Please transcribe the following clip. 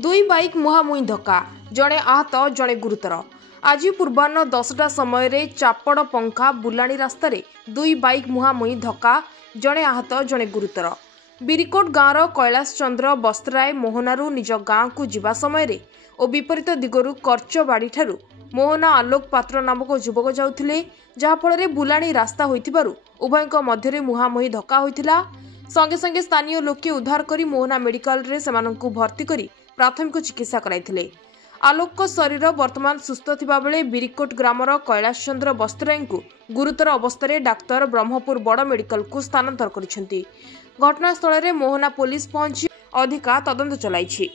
दुई बाइक मुहांमुही धक्का जड़े आहत जड़े गुरुतर। आज पूर्वाह्न 10टा समय चापड़ पंखा बुलाणी रास्तार दुई बाइक मुहांमुही धक्का जड़े आहत जड़े गुरुतर। बिरिकोट गाँवर कैलाश चंद्र बस्त्राय मोहनारू निज गाँ को जिबा समय और विपरीत दिगरू कर्चबाड़ी ठारू मोहना आलोक पात्र नामक युवक जाउथिले, जहाँफल बुलाणी रास्ता होइथिबारु उभयଙ୍କ मध्यरे मुहांमुही धक्का होइथिला। संगे संगे स्थानीय लोके उद्धार करी मोहना मेडिकल रे सेमानंकु भर्ती करी प्राथमिक चिकित्सा कराइथिले। आलोक शरीर वर्तमान सुस्थ थिबा बेले बिरिकोट ग्रामर कैलाश चंद्र बस्त्रायଙ୍କୁ गुरुतर अवस्था डाक्तर ब्रह्मपुर बड़ मेडिकल को स्थानांतर करिसेंती। घटनास्थल रे मोहना पुलिस पहुंची अधिका तदंत चलाइछि।